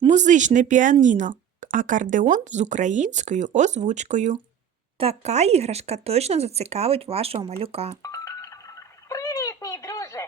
Музичне піаніно акордеон з українською озвучкою. Така іграшка точно зацікавить вашого малюка. Привіт, мій друже.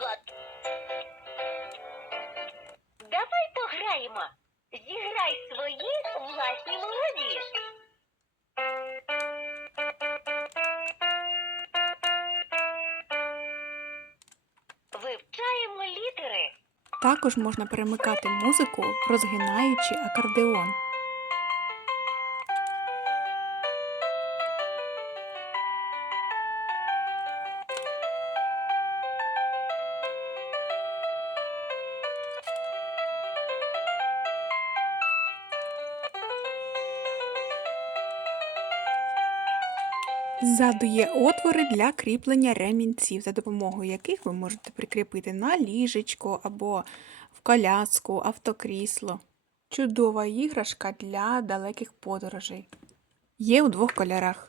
Ла- Давай пограємо. Зіграй свої власні мелодії. Вивчаємо літери. Також можна перемикати музику, розгинаючи акордеон. Ззаду є отвори для кріплення ремінців, за допомогою яких ви можете прикріпити на ліжечко або в коляску, автокрісло. Чудова іграшка для далеких подорожей. Є у двох кольорах.